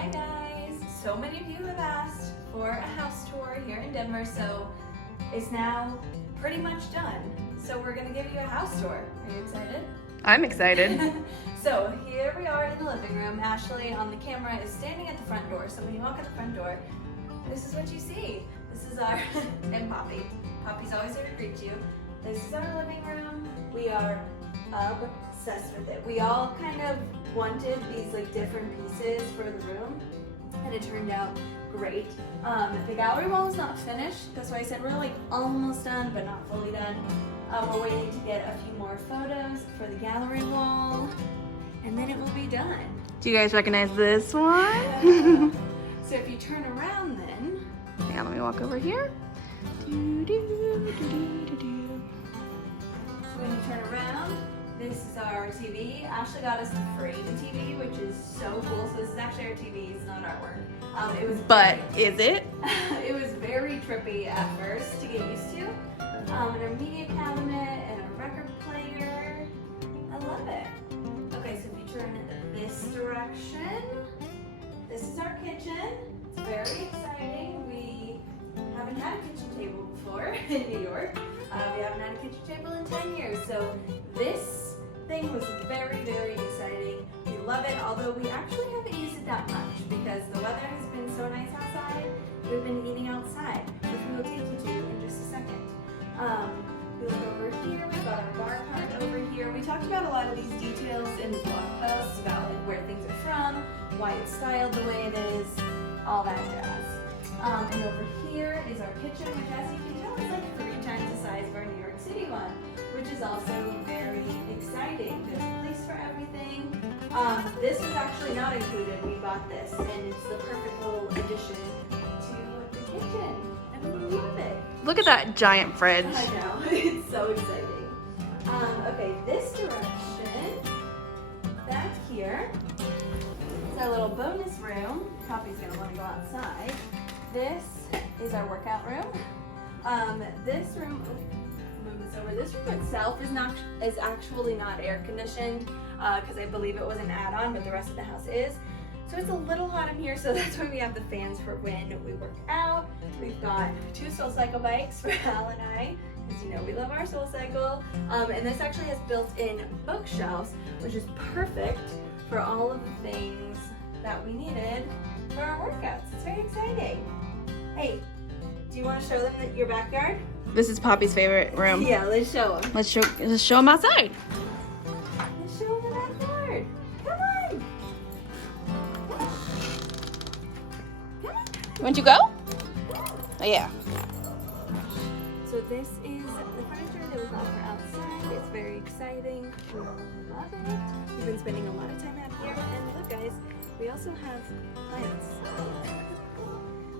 Hi guys! So many of you have asked for a house tour here in Denver, so it's now pretty much done. So we're gonna give you a house tour. Are you excited? I'm excited. So here we are in the living room. Ashley on the camera is standing at the front door. So when you walk at the front door, this is what you see. This is our, and Poppy. Poppy's always here to greet you. This is our living room. We are obsessed with it. We all kind of wanted these like different pieces for the room, and it turned out great. The gallery wall is not finished. That's why I said we're like almost done, but not fully done. We're waiting to get a few more photos for the gallery wall, and then it will be done. Do you guys recognize this one? So if you turn around then. Yeah, let me walk over here. Do, do, do, do, do. So when you turn around, this is our TV. Ashley got us the frame TV, which is so cool. So this is actually our TV, it's not artwork. But is it? It was very trippy at first to get used to. And our media cabinet and our record player. I love it. Okay, so if you turn this direction, this is our kitchen. It's very exciting. We haven't had a kitchen table before in New York. We haven't had a kitchen table in 10 years. So this thing was very, very exciting. We love it, although we actually haven't used it that much because the weather has been so nice outside. We've been eating outside, which we will take you to in just a second. We look over here, we've got our bar cart over here. We talked about a lot of these details in the blog posts about like where things are from, why it's styled the way it is, all that jazz. And over here is our kitchen, which as you can tell is like 3 times the size of our New York City one, which is also very exciting. There's a place for everything. This is actually not included. We bought this, and it's the perfect little addition to the kitchen, and we love it. Look at that giant fridge. I know, it's so exciting. Okay, this direction, back here, is our little bonus room. Poppy's gonna want to go outside. This is our workout room. This room, move this over. This room itself is actually not air conditioned because I believe it was an add-on, but the rest of the house is. So it's a little hot in here, so that's why we have the fans for when we work out. We've got 2 SoulCycle bikes for Al and I, because you know we love our SoulCycle. And this actually has built-in bookshelves, which is perfect for all of the things that we needed for our workouts. It's very exciting. Hey, do you want to show them your backyard? This is Poppy's favorite room. Yeah, let's show them. Let's show them outside. Let's show them the backyard. Come on. Want to go? Oh yeah. So this is the furniture that we got for outside. It's very exciting. We love it. We've been spending a lot of time out here. And look guys, we also have plants.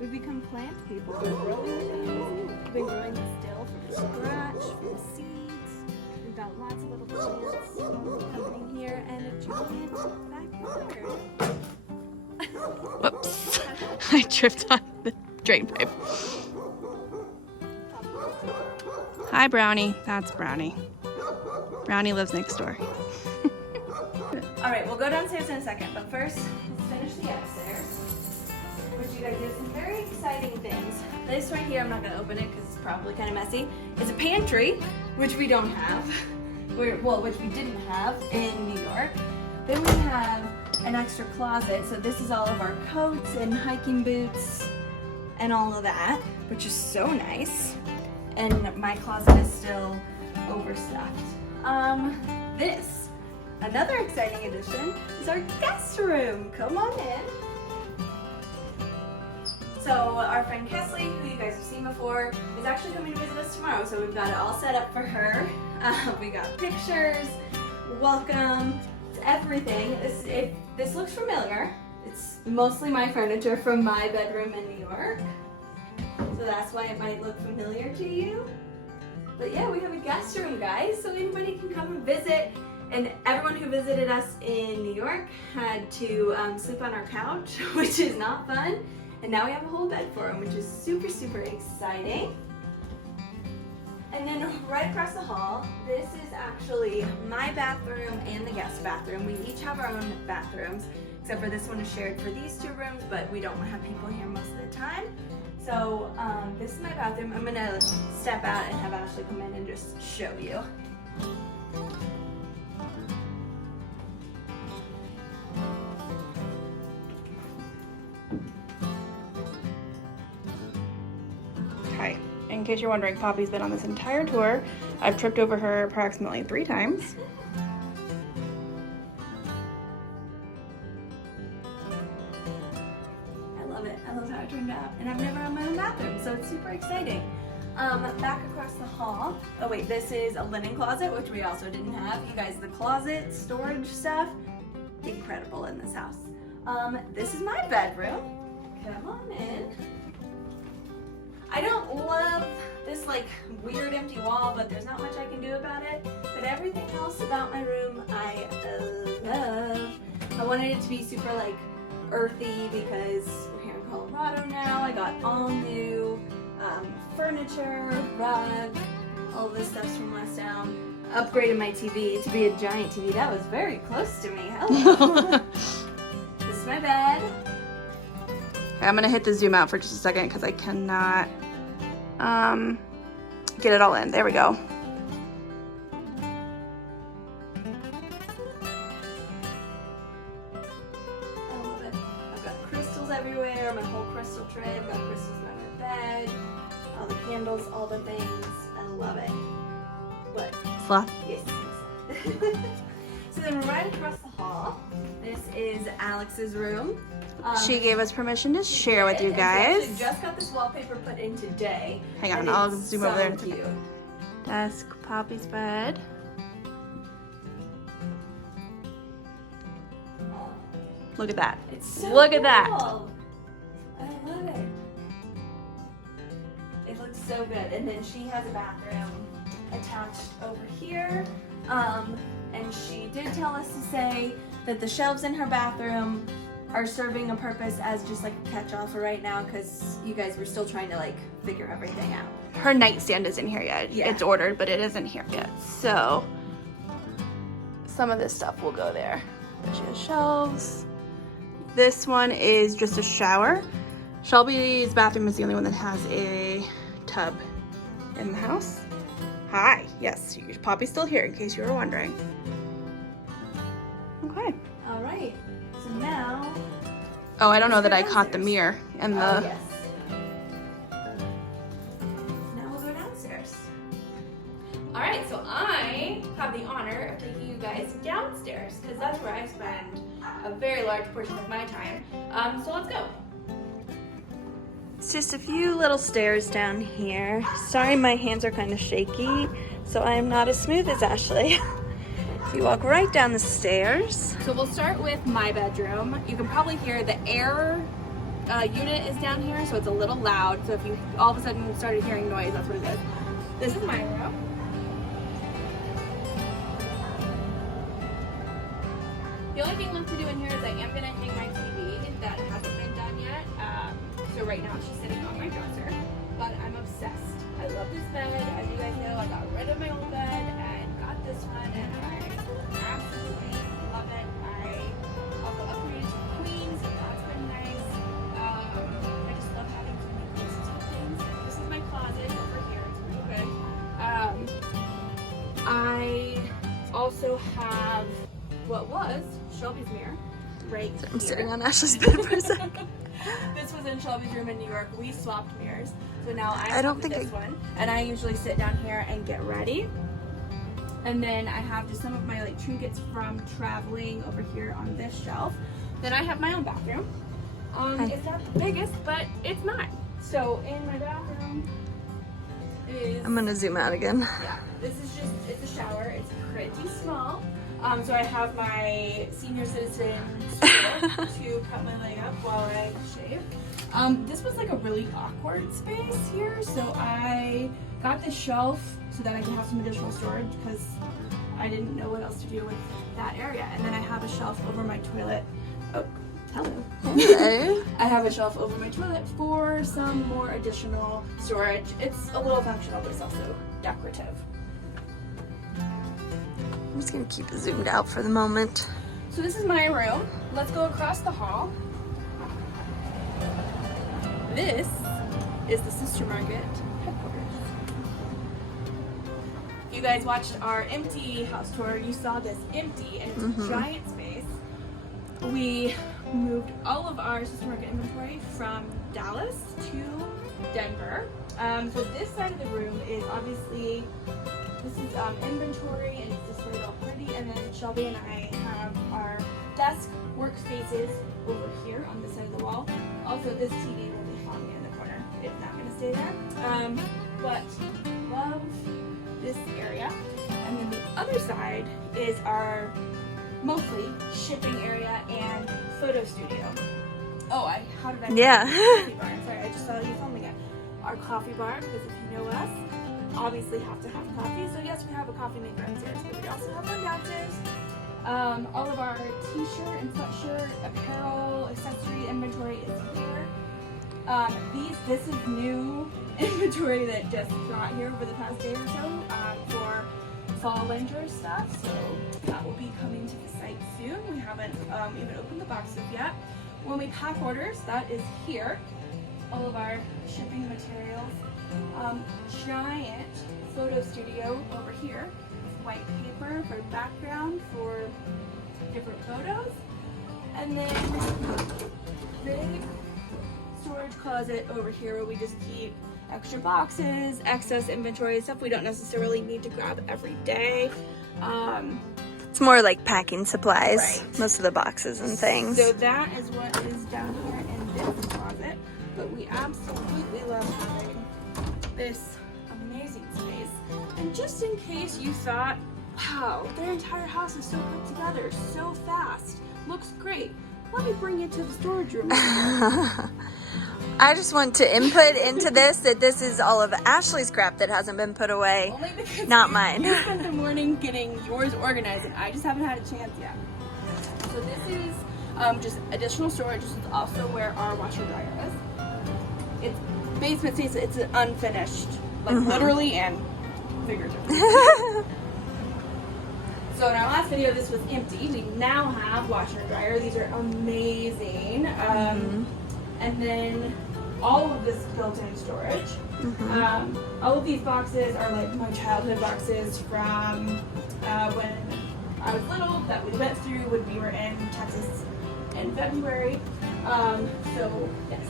We've become plant people. We're growing things. We've been growing still from scratch, from seeds. We've got lots of little plants happening here and a giant backyard. Whoops. I tripped on the drain pipe. Hi, Brownie. That's Brownie. Brownie lives next door. All right, we'll go downstairs in a second, but first, let's finish the upstairs, which you guys did some very exciting things. This right here, I'm not gonna open it because it's probably kind of messy. It's a pantry, which we don't have, which we didn't have in New York. Then we have an extra closet, so this is all of our coats and hiking boots and all of that, which is so nice. And my closet is still overstuffed. This, another exciting addition, is our guest room. Come on in. So our friend Kesley, who you guys have seen before, is actually coming to visit us tomorrow. So we've got it all set up for her. We got pictures, welcome, it's everything. This looks familiar. It's mostly my furniture from my bedroom in New York. So that's why it might look familiar to you. But yeah, we have a guest room, guys, so anybody can come and visit. And everyone who visited us in New York had to sleep on our couch, which is not fun. And now we have a whole bed for them, which is super, super exciting. And then right across the hall, this is actually my bathroom and the guest bathroom. We each have our own bathrooms. except for this one is shared for these 2 rooms, but we don't have people here most of the time. So this is my bathroom. I'm gonna step out and have Ashley come in and just show you. Hi. In case you're wondering, Poppy's been on this entire tour. I've tripped over her approximately 3 times. I love it. I love how it turned out. And I've never had my own bathroom, so it's super exciting. Back across the hall. Oh wait, this is a linen closet, which we also didn't have. You guys, the closet, storage stuff, incredible in this house. This is my bedroom. Come on in. I don't love this like weird empty wall, but there's not much I can do about it. But everything else about my room I love. I wanted it to be super like earthy because we're here in Colorado now. I got all new furniture, rug, all this stuff's from West Elm. Upgraded my TV to be a giant TV. That was very close to me. Hello. This is my bed. I'm gonna hit the zoom out for just a second because I cannot get it all in. There we go. I love it. I've got crystals everywhere, my whole crystal tray. I've got crystals on my bed, all the candles, all the things. I love it. What? Sloth. Yes. So then we're right across the hall. This is Alex's room. She gave us permission to share with you guys. She just got this wallpaper put in today. Hang on, I'll zoom over there. Cute. Desk, Poppy's bed. Look at that. It's so Look at cool. that. I love it. It looks so good. And then she has a bathroom attached over here. And she did tell us to say that the shelves in her bathroom are serving a purpose as just like a catch-all for right now because you guys were still trying to like figure everything out. Her nightstand isn't here yet. Yeah. It's ordered, but it isn't here yet. So some of this stuff will go there. She has shelves. This one is just a shower. Shelby's bathroom is the only one that has a tub in the house. Hi, yes, Poppy's still here in case you were wondering. Okay. All right, so now. Oh, I don't know that I caught the mirror and the. Oh, yes. Now we'll go downstairs. All right, so I have the honor of taking you guys downstairs because that's where I spend a very large portion of my time. So let's go. It's just a few little stairs down here. Sorry, my hands are kind of shaky, so I am not as smooth as Ashley. So you walk right down the stairs. So we'll start with my bedroom. You can probably hear the air unit is down here, so it's a little loud. So if you all of a sudden started hearing noise, that's what it is. This is my room. The only thing left to do in here is I am gonna hang my TV. That hasn't been done yet. So right now she's sitting on my dresser, but I'm obsessed. I love this bed. As you guys know, I got rid of my old bed and got this one, and I absolutely love it. I also upgraded to queen, so that's been nice. I just love having so many places for things. This is my closet over here. It's real good. I also have what was Shelby's mirror right here. I'm sitting on Ashley's bed for a second. This was in Shelby's room in New York. We swapped mirrors. So now I have this one. And I usually sit down here and get ready. And then I have just some of my like trinkets from traveling over here on this shelf. Then I have my own bathroom. It's not the biggest, but it's mine. So in my bathroom is... I'm gonna zoom out again. Yeah, this is just, it's a shower. It's pretty small. So I have my senior citizen stool to cut my leg up while I shave. This was like a really awkward space here, so I got this shelf so that I can have some additional storage because I didn't know what else to do with that area. And then I have a shelf over my toilet. Oh, hello. Hello. I have a shelf over my toilet for some more additional storage. It's a little functional, but it's also decorative. I'm just gonna keep it zoomed out for the moment. So this is my room. let's go across the hall. This is the Sister Market headquarters. If you guys watched our empty house tour, you saw this empty and it's a giant space. We moved all of our Sister Market inventory from Dallas to Denver. So this side of the room is obviously, this is inventory and it's displayed all pretty, and then Shelby and I have our desk workspaces over here on this side of the wall. Also, this TV will be hung in the corner. It's not going to stay there. But love this area. And then the other side is our mostly shipping area and photo studio. Oh, how did I? Yeah. Coffee bar. Sorry, I just saw you filming it. Our coffee bar, because if you know us, obviously have to have coffee. So yes, we have a coffee maker upstairs, but we also have one downstairs. All of our t-shirt and sweatshirt, apparel, accessory inventory is here. This is new inventory that just got here over the past day or so for fall winter stuff. So that will be coming to the site soon. We haven't even opened the boxes yet. When we pack orders, that is here. All of our shipping materials. Giant photo studio over here. White paper for background for different photos. And then big storage closet over here where we just keep extra boxes, excess inventory, stuff we don't necessarily need to grab every day. It's more like packing supplies, Right. most of the boxes and things. So that is what is down here in this closet. But we absolutely love having this amazing space. And just in case you thought, wow, their entire house is so put together, so fast, looks great, let me bring you to the storage room. I just want to input into this that this is all of Ashley's crap that hasn't been put away, Only because not mine. You spent the morning getting yours organized and I just haven't had a chance yet. So this is just additional storage. This is also where our washer dryer is. It's basement space, it's unfinished, like literally and figuratively. So in our last video, this was empty. We now have washer and dryer. These are amazing. And then all of this built-in storage. All of these boxes are like my childhood boxes from when I was little that we went through when we were in Texas in February. So yes,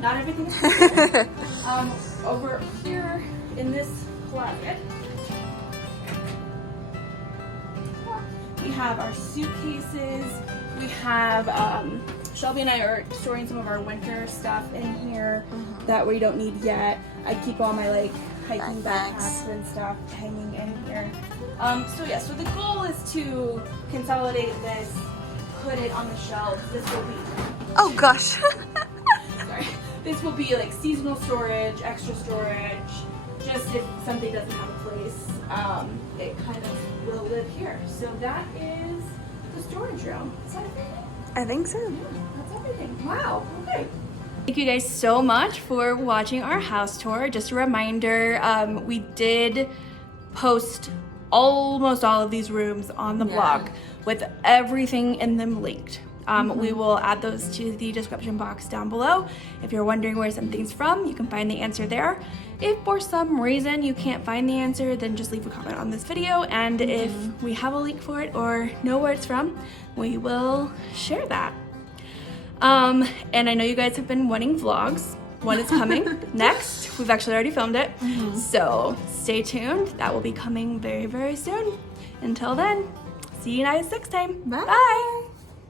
not everything is over here in this closet. We have our suitcases. We have Shelby and I are storing some of our winter stuff in here that we don't need yet. I keep all my like hiking backpacks and stuff hanging in here. So yeah, so the goal is to consolidate this, put it on the shelves. This will be Oh gosh. sorry. This will be like seasonal storage, extra storage, just if something doesn't have a place, it kind of will live here. So that is the storage room. Is that everything? I think so. Yeah, that's everything. Wow, okay. Thank you guys so much for watching our house tour. Just a reminder, we did post almost all of these rooms on the blog with everything in them linked. We will add those to the description box down below. If you're wondering where something's from, you can find the answer there. If for some reason you can't find the answer, then just leave a comment on this video, and if we have a link for it or know where it's from, we will share that. And I know you guys have been wanting vlogs. One is coming next. We've actually already filmed it. So stay tuned. That will be coming very, very soon. Until then, see you guys next time. Bye.